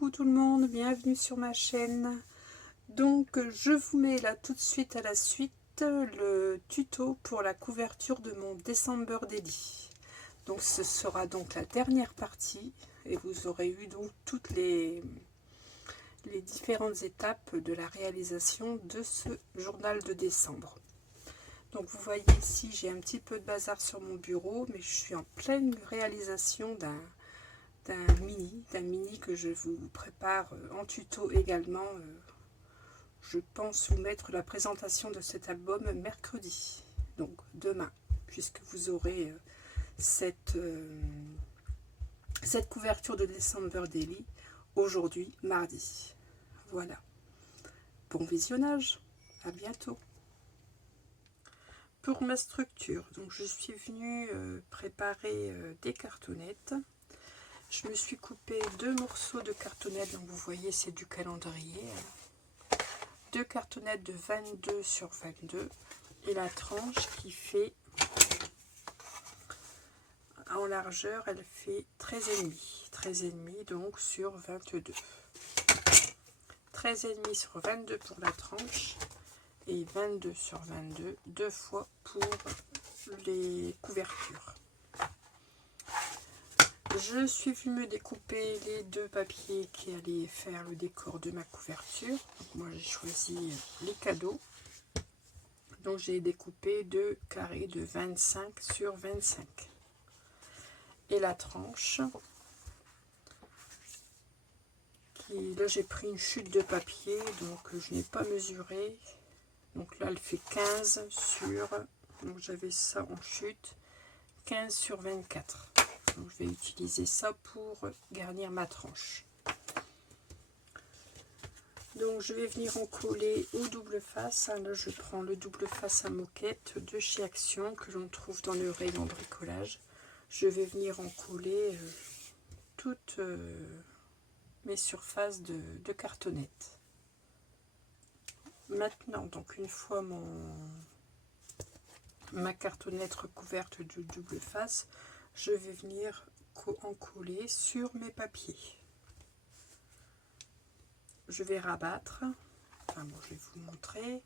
Coucou tout le monde, bienvenue sur ma chaîne. Donc je vous mets là tout de suite à la suite le tuto pour la couverture de mon December Daily. Donc ce sera donc la dernière partie et vous aurez eu donc toutes les différentes étapes de la réalisation de ce journal de décembre. Donc vous voyez ici j'ai un petit peu de bazar sur mon bureau, mais je suis en pleine réalisation d'un mini que je vous prépare en tuto également. Je pense vous mettre la présentation de cet album mercredi, donc demain, puisque vous aurez cette couverture de December Daily aujourd'hui, mardi. Voilà. Bon visionnage, à bientôt. Pour ma structure, donc je suis venue préparer des cartonnettes. Je me suis coupé 2 morceaux de cartonnettes, donc vous voyez c'est du calendrier. 2 cartonnettes de 22 sur 22 et la tranche qui fait en largeur, elle fait 13,5 donc sur 22. 13,5 sur 22 pour la tranche et 22 sur 22 deux fois pour les couvertures. Je suis venue me découper les 2 papiers qui allaient faire le décor de ma couverture. Donc moi j'ai choisi les cadeaux. Donc j'ai découpé 2 carrés de 25 sur 25. Et la tranche, là j'ai pris une chute de papier, donc je n'ai pas mesuré. Donc là elle fait 15 sur, donc j'avais ça en chute, 15 sur 24. Donc je vais utiliser ça pour garnir ma tranche. Donc je vais venir en coller au double face. Là je prends le double face à moquette de chez Action que l'on trouve dans le rayon bricolage. Je vais venir en coller toutes mes surfaces de cartonnettes. Maintenant, donc une fois ma cartonnette recouverte de double face, je vais venir en coller sur mes papiers. Je vais rabattre, enfin bon, je vais vous montrer.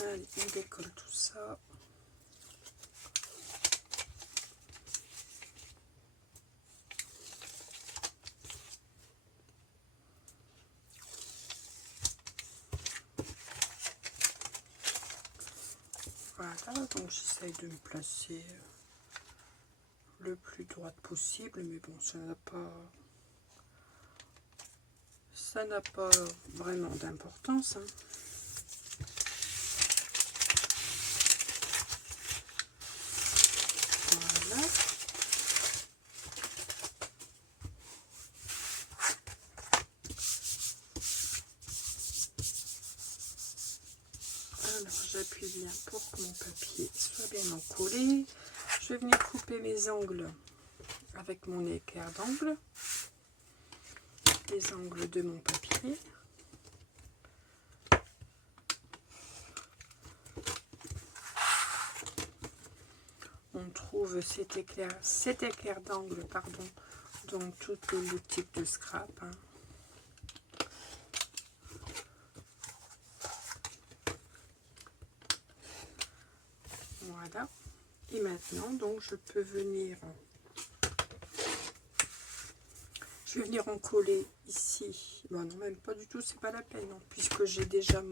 Allez, on décolle tout ça. Voilà, donc j'essaye de me placer le plus droite possible, mais bon, ça n'a pas vraiment d'importance, hein. Voilà. Alors j'appuie bien pour que mon papier soit bien encollé. Je vais venir couper mes angles avec mon équerre d'angle, les angles de mon papier. On trouve cet équerre d'angle dans toutes les boutiques de scrap, hein. Voilà. Et maintenant, donc, je vais venir en coller ici. Bon, non, même pas du tout, c'est pas la peine, hein, puisque j'ai déjà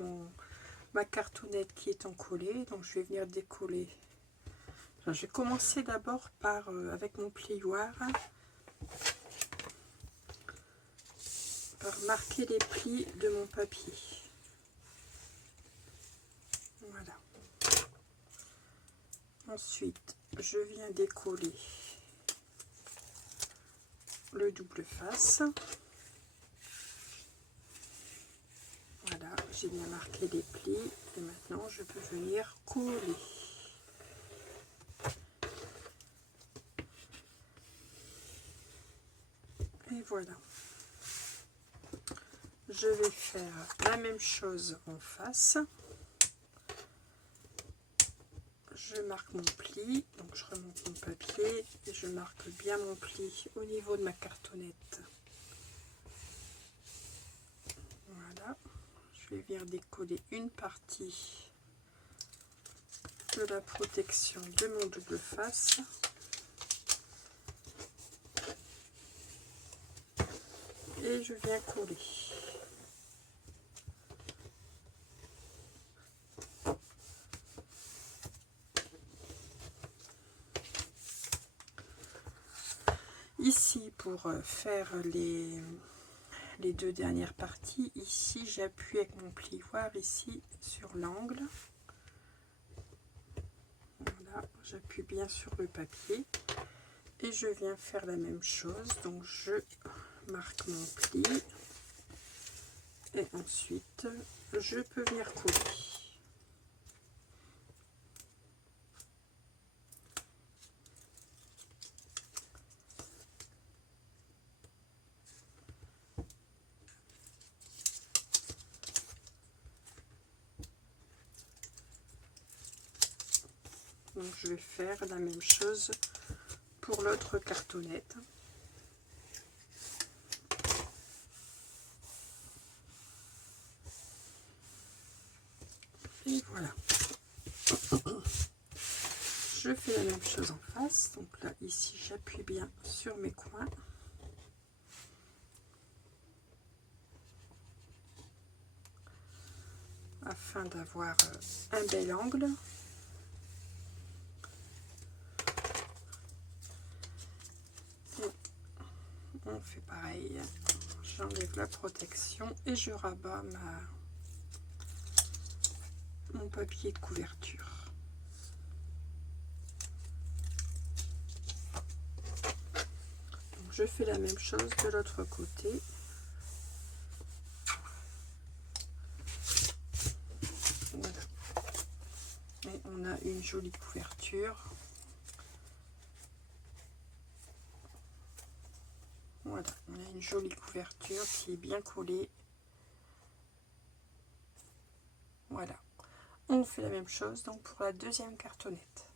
ma cartonnette qui est encollée. Donc, je vais venir décoller. Enfin, je vais commencer d'abord par, avec mon plioir, par marquer les plis de mon papier. Voilà. Ensuite, je viens décoller le double face. Voilà, j'ai bien marqué les plis et maintenant je peux venir coller. Et voilà. Je vais faire la même chose en face. je marque mon pli, donc je remonte mon papier et je marque bien mon pli au niveau de ma cartonnette. Voilà, je vais venir décoller une partie de la protection de mon double face. Et je viens coller. Ici, pour faire les deux dernières parties, ici j'appuie avec mon plioir ici sur l'angle. Voilà, j'appuie bien sur le papier et je viens faire la même chose. Donc je marque mon pli et ensuite je peux venir coller. Donc je vais faire la même chose pour l'autre cartonnette. Et voilà. Je fais la même chose en face. Donc là, ici, j'appuie bien sur mes coins. Afin d'avoir un bel angle. Et on fait pareil. J'enlève la protection et je rabats mon papier de couverture. Donc je fais la même chose de l'autre côté. Voilà. Et on a une jolie couverture. Voilà, on a une jolie couverture qui est bien collée. Voilà. On fait la même chose donc pour la deuxième cartonnette.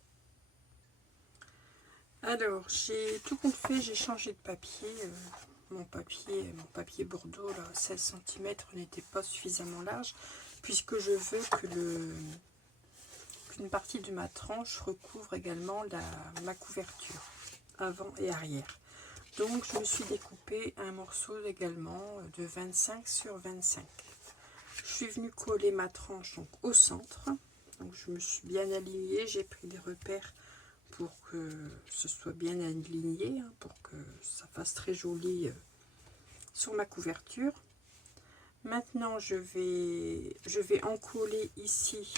Alors, j'ai tout compte fait, j'ai changé de papier. Mon papier Bordeaux, là, 16 cm, n'était pas suffisamment large, puisque je veux que qu'une partie de ma tranche recouvre également ma couverture, avant et arrière. Donc, je me suis découpé un morceau également de 25 sur 25. Je suis venue coller ma tranche donc, au centre. Donc, je me suis bien alignée, j'ai pris des repères pour que ce soit bien aligné, hein, pour que ça fasse très joli sur ma couverture. Maintenant, je vais encoller ici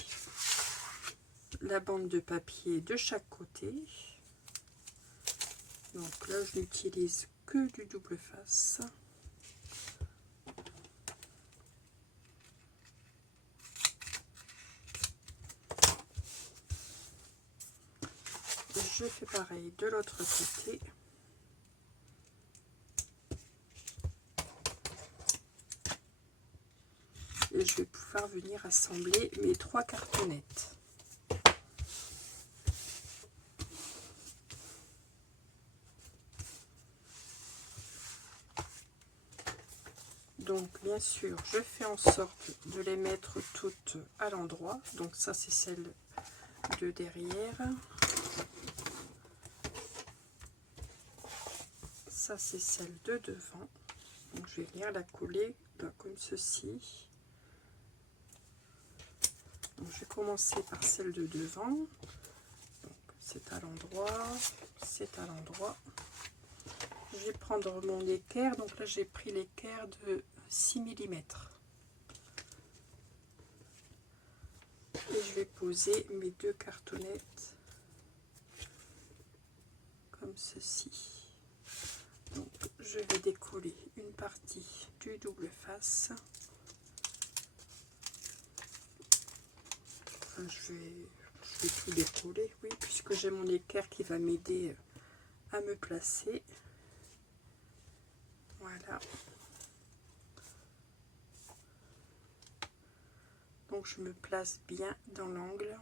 la bande de papier de chaque côté. Donc là, je n'utilise que du double face. Je fais pareil de l'autre côté. Et je vais pouvoir venir assembler mes trois cartonnettes. Donc bien sûr, je fais en sorte de les mettre toutes à l'endroit. Donc ça, c'est celle de derrière. Ça, c'est celle de devant. Donc je vais venir la coller là, comme ceci. Donc je vais commencer par celle de devant. C'est à l'endroit, c'est à l'endroit. Je vais prendre mon équerre. Donc là, j'ai pris l'équerre de 6 mm. Et je vais poser mes deux cartonnettes comme ceci. Donc je vais décoller une partie du double face. Enfin, je vais tout décoller, oui, puisque j'ai mon équerre qui va m'aider à me placer. Voilà. Donc je me place bien dans l'angle.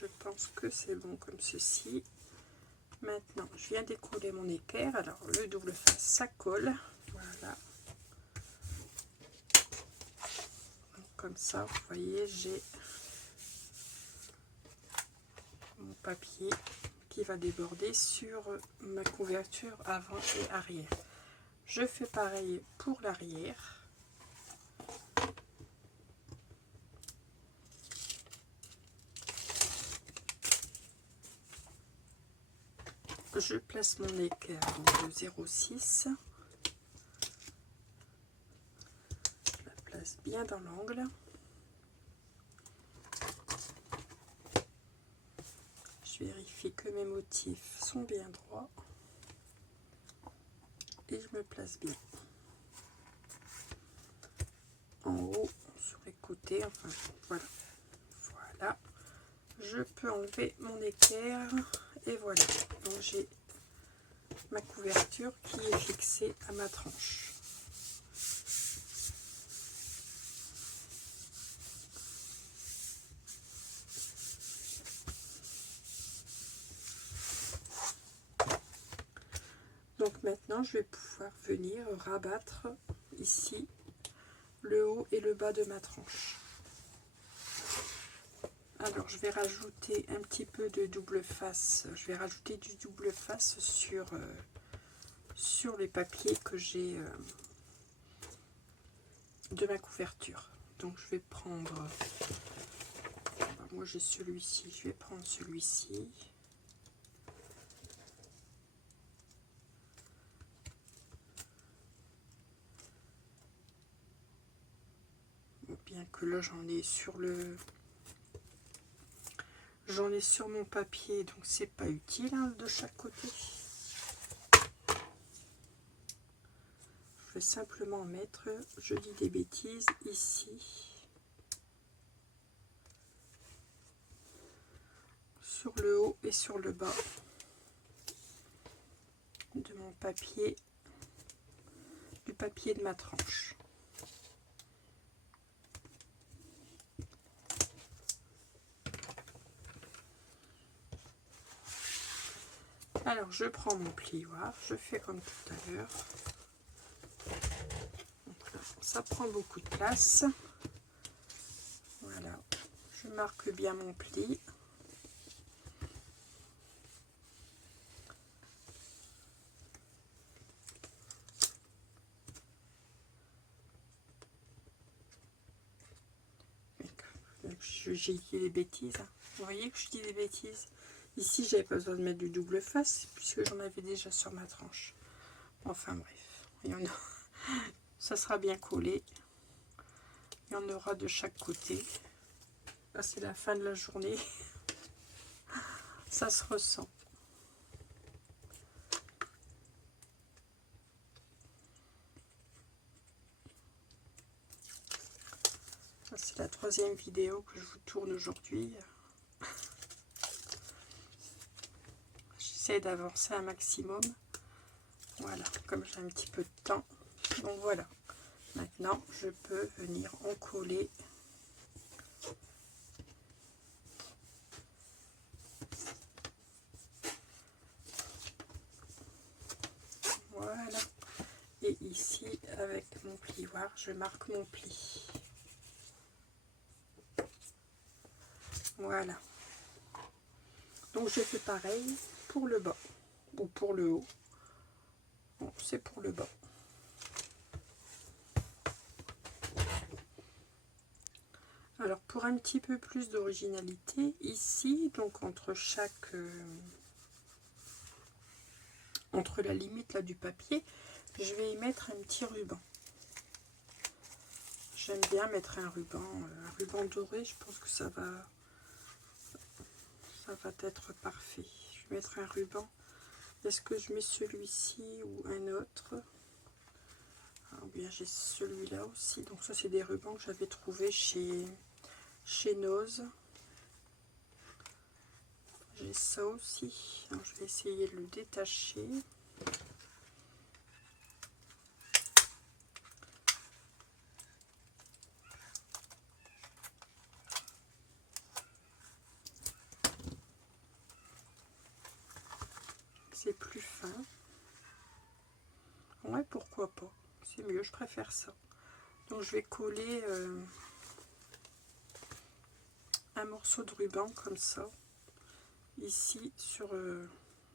je pense que c'est bon comme ceci. Maintenant, je viens d'écouler mon équerre. Alors, le double face, ça colle. Voilà. Donc, comme ça, vous voyez, j'ai mon papier qui va déborder sur ma couverture avant et arrière. Je fais pareil pour l'arrière. Je place mon équerre de 0,6. Je la place bien dans l'angle. Je vérifie que mes motifs sont bien droits. Et je me place bien. En haut, sur les côtés, enfin voilà. Voilà. Je peux enlever mon équerre et voilà. Donc j'ai ma couverture qui est fixée à ma tranche. Donc maintenant je vais pouvoir venir rabattre ici le haut et le bas de ma tranche. Alors je vais rajouter un petit peu de double face, je vais rajouter du double face sur les papiers que j'ai de ma couverture. Donc je vais prendre, moi j'ai celui-ci, je vais prendre celui-ci. Bien que là j'en ai sur mon papier, donc c'est pas utile hein, de chaque côté. Je vais simplement mettre, je dis des bêtises, ici sur le haut et sur le bas de mon papier, du papier de ma tranche. Alors je prends mon plioir, je fais comme tout à l'heure. Ça prend beaucoup de place. Voilà, je marque bien mon pli. J'ai dit des bêtises. Vous voyez que je dis des bêtises. Ici, j'avais pas besoin de mettre du double face puisque j'en avais déjà sur ma tranche. Enfin bref, il y en a. Ça sera bien collé. Il y en aura de chaque côté. Là, c'est la fin de la journée. Ça se ressent. C'est la 3e vidéo que je vous tourne aujourd'hui. J'essaie d'avancer un maximum. Voilà, comme j'ai un petit peu de temps. Donc voilà. Maintenant, je peux venir en coller. Voilà. Et ici, avec mon plioir, je marque mon pli. Voilà. Donc je fais pareil pour le bas ou pour le haut. Bon, c'est pour le bas. Alors pour un petit peu plus d'originalité, ici, donc entre la limite là du papier, je vais y mettre un petit ruban. J'aime bien mettre un ruban doré, je pense que ça va être parfait. Je vais mettre un ruban. Est-ce que je mets celui-ci ou un autre? Ou bien j'ai celui-là aussi. Donc ça c'est des rubans que j'avais trouvé chez Nose. J'ai ça aussi. Alors, je vais essayer de le détacher. c'est plus fin. Ouais, pourquoi pas. C'est mieux, je préfère ça. Donc je vais coller un morceau de ruban comme ça, ici, sur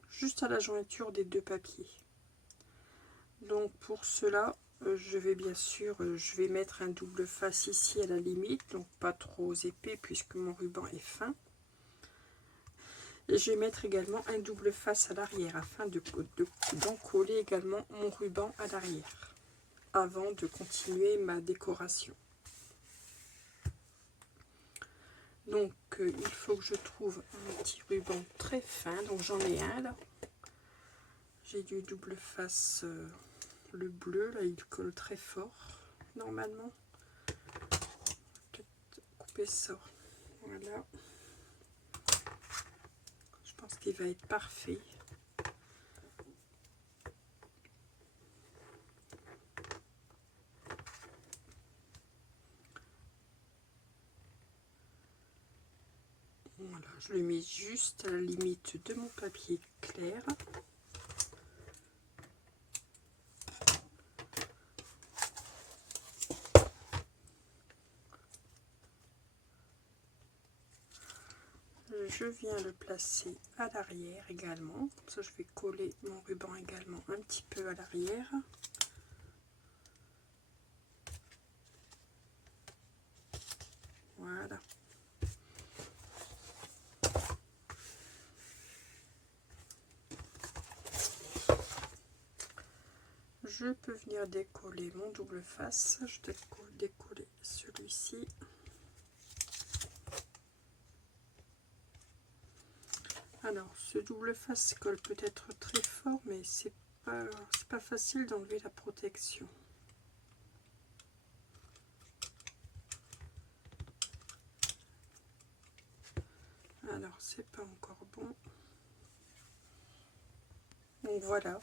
juste à la jointure des deux papiers. Donc pour cela, je vais bien sûr, je vais mettre un double face ici à la limite, donc pas trop épais puisque mon ruban est fin. Et je vais mettre également un double face à l'arrière afin d'en coller également mon ruban à l'arrière avant de continuer ma décoration. Donc il faut que je trouve un petit ruban très fin, donc j'en ai un là. J'ai du double face, le bleu là, il colle très fort normalement. Peut-être couper ça, voilà. Je pense qu'il va être parfait. Voilà, je le mets juste à la limite de mon papier clair. Je viens le placer à l'arrière également. Comme ça, je vais coller mon ruban également un petit peu à l'arrière. Voilà. Je peux venir décoller mon double face. Je décoller celui-ci. Alors, ce double face colle peut-être très fort, mais c'est pas facile d'enlever la protection. Alors, c'est pas encore bon. Donc voilà,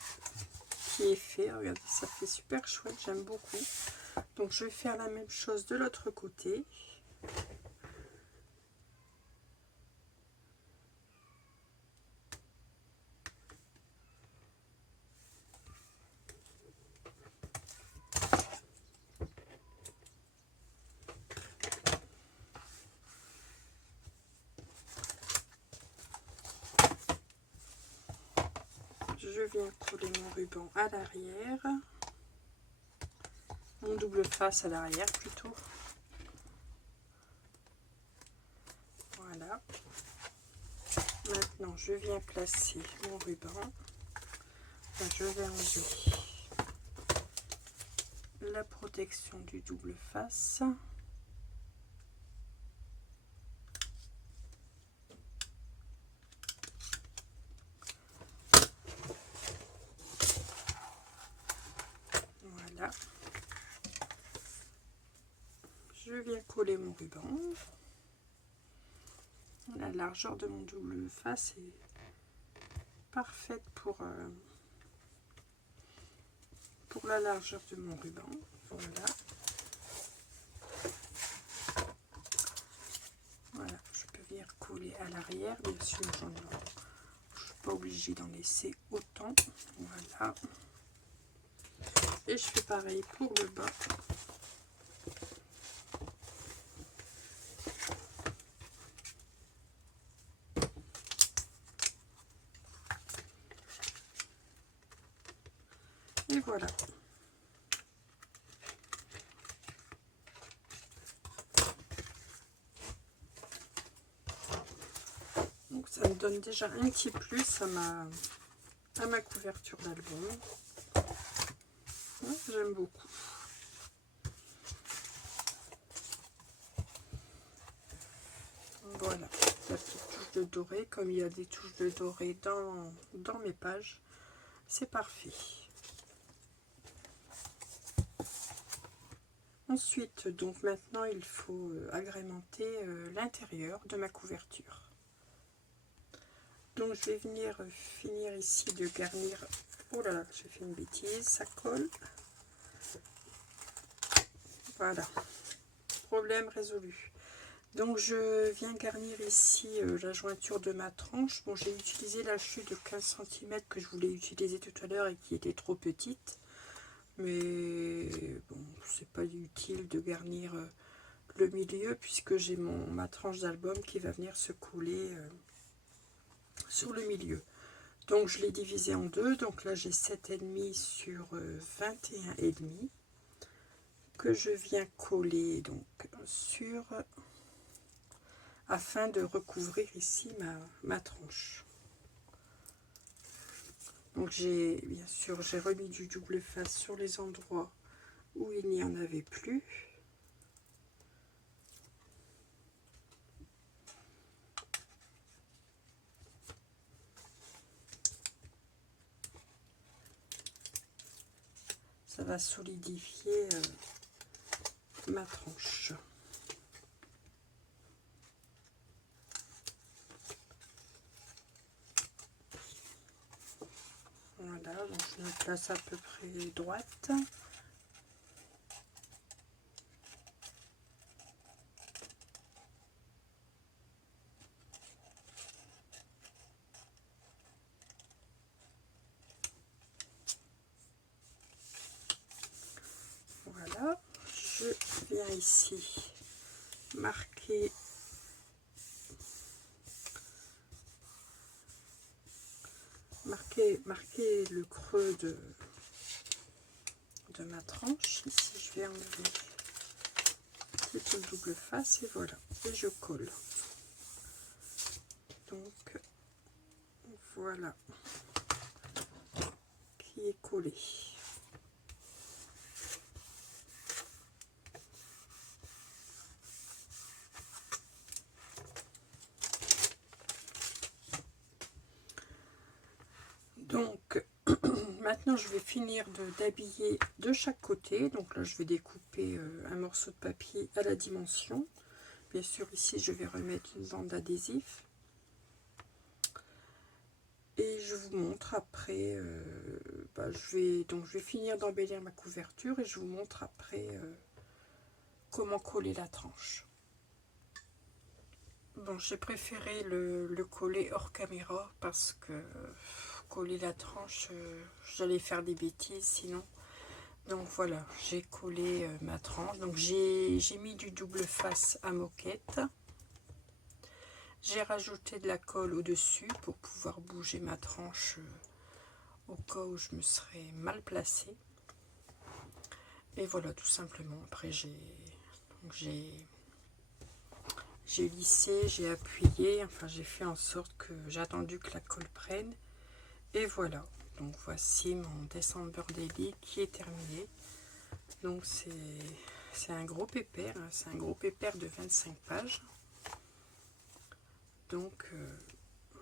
qui est fait. Regardez, ça fait super chouette, j'aime beaucoup. Donc je vais faire la même chose de l'autre côté. Je viens coller mon ruban à l'arrière, mon double face à l'arrière plutôt. Voilà. Maintenant, je viens placer mon ruban. Enfin, je vais enlever la protection du double face. Voilà. Je viens coller mon ruban. La largeur de mon double face est parfaite pour la largeur de mon ruban. Voilà. Voilà, je peux venir coller à l'arrière, bien sûr, je ne suis pas obligée d'en laisser autant. Voilà. Et je fais pareil pour le bas. Et voilà. Donc ça me donne déjà un petit plus à ma couverture d'album. Ouais, j'aime beaucoup. Voilà, la petite touche de doré, comme il y a des touches de doré dans mes pages, c'est parfait. Ensuite, donc maintenant, il faut agrémenter l'intérieur de ma couverture. Donc, je vais venir finir ici de garnir. Oh là là, j'ai fait une bêtise, ça colle. Voilà, problème résolu. Donc je viens garnir ici la jointure de ma tranche. Bon, j'ai utilisé la chute de 15 cm que je voulais utiliser tout à l'heure et qui était trop petite. Mais bon, c'est pas utile de garnir le milieu puisque j'ai ma tranche d'album qui va venir se coller sur le milieu. Donc je l'ai divisé en deux. Donc là j'ai 7,5 sur 21,5 que je viens coller donc sur, afin de recouvrir ici ma tranche. Donc j'ai bien sûr j'ai remis du double face sur les endroits où il n'y en avait plus. Ça va solidifier ma tranche. Voilà, donc je me place à peu près droite. Voilà, je viens ici marquer le creux de ma tranche. Ici je vais enlever le double face et voilà, et je colle. Donc voilà qui est collé. Donc maintenant je vais finir d'habiller de chaque côté. Donc là je vais découper un morceau de papier à la dimension. Bien sûr ici je vais remettre une bande adhésif. Et je vous montre après, je vais finir d'embellir ma couverture et je vous montre après comment coller la tranche. Bon, j'ai préféré le coller hors caméra parce que coller la tranche, j'allais faire des bêtises sinon. Donc voilà, j'ai collé ma tranche. Donc j'ai mis du double face à moquette. J'ai rajouté de la colle au-dessus pour pouvoir bouger ma tranche au cas où je me serais mal placée. Et voilà, tout simplement. Après j'ai lissé, j'ai appuyé, enfin j'ai fait en sorte que j'ai attendu que la colle prenne. Et voilà, donc voici mon December Daily qui est terminé. Donc c'est un gros pépère, hein, c'est un gros pépère de 25 pages. Donc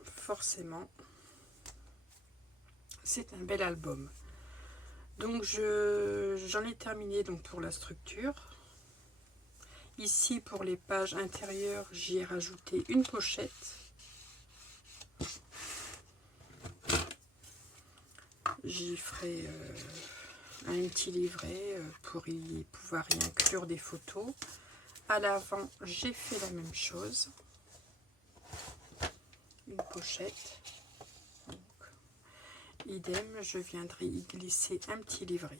forcément c'est un bel album. Donc j'en ai terminé donc pour la structure. Ici pour les pages intérieures, j'y ai rajouté une pochette. J'y ferai un petit livret pour pouvoir y inclure des photos. À l'avant, j'ai fait la même chose. Une pochette. Donc, idem, je viendrai y glisser un petit livret.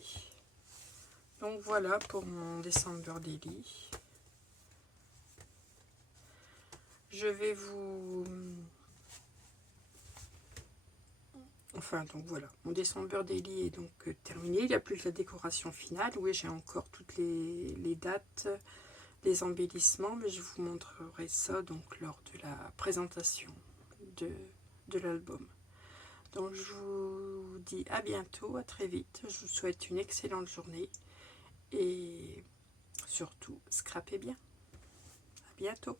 Donc voilà pour mon December Daily. Je vais vous... Enfin, donc voilà, mon December Daily est donc terminé. Il n'y a plus que la décoration finale. Oui, j'ai encore toutes les dates, les embellissements, mais je vous montrerai ça donc lors de la présentation de l'album. Donc je vous dis à bientôt, à très vite. Je vous souhaite une excellente journée et surtout, scrapez bien. À bientôt.